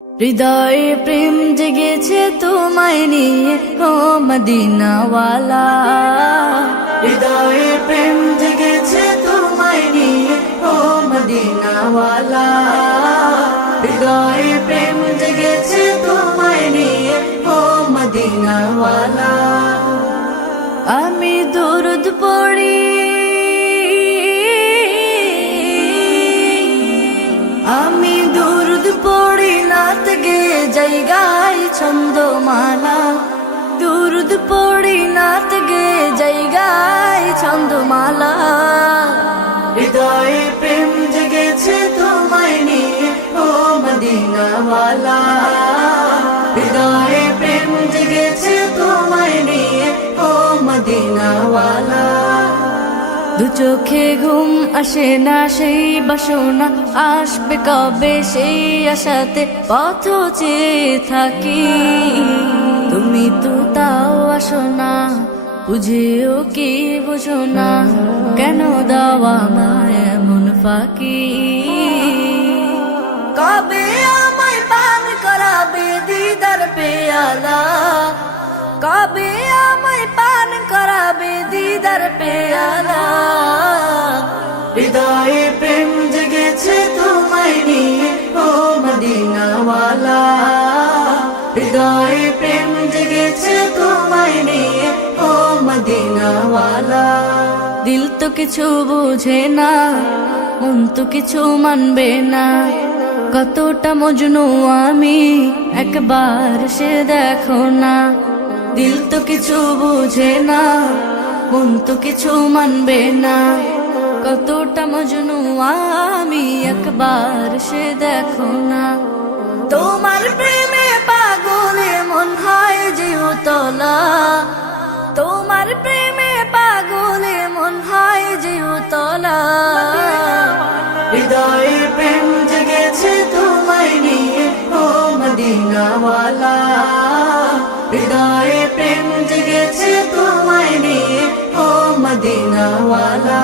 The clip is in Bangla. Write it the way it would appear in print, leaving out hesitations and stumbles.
হৃদয়ে প্রেম জেগেছে তোমায় নিয়ে ও মদিনাওয়ালা। হৃদয়ে প্রেম জেগেছে তোমায় নিয়ে ও মদিনাওয়ালা। হৃদয়ে প্রেম জেগেছে তোমায় নিয়ে ও মদিনাওয়ালা। আমি দুরুদ পড়ি, আমি দুরুদ পড়ি, নাত গে যাই গাই ছন্দমালা। দুরুদ পড়ি, নাত গে যাই গাই ছন্দমালা। হৃদয়ে প্রেম জেগেছে তোমায় নিয়ে ও মদিনাওয়ালা। হৃদয়ে প্রেম জেগেছে তোমায় নিয়ে ও মদিনাওয়ালা। দু চোখে ঘুম আসে না, সেই বাসনা আসবে কবে, সেই আশাতে পথ চেয়ে থাকি। তুমি তো তাও আসো না, বুঝেও কি বুঝো না, কেন দাও আমায় এমন ফাঁকি। কবে আমায় পান করাবে দিদার পেয়ালা, কবে আমায় পান করাবে দিদার পেয়ালা। হৃদয়ে প্রেম জেগেছে তোমায় নিয়ে ও মদিনাওয়ালা। হৃদয়ে প্রেম জেগেছে তোমায় নিয়ে ও মদিনাওয়ালা। দিল তো কিছু বুঝে না, মন তো কিছু মানবে না, কতটা মজনু আমি একবার সে দেখো না। দিল তো কিছু বুঝে না, মন তো কিছু মানবে না, কতটা মজনু আমি একবার সে দেখো না। তোমার প্রেমে পাগলে মন হয় যে উতলা, তোমার প্রেমে পাগলে মন হয় যে উতলা। হৃদয়ে প্রেম জেগেছে তোমায় নিয়ে ও মদিনাওয়ালা। হৃদয়ে প্রেম জেগেছে তোমায় নিয়ে ও মদিনাওয়ালা।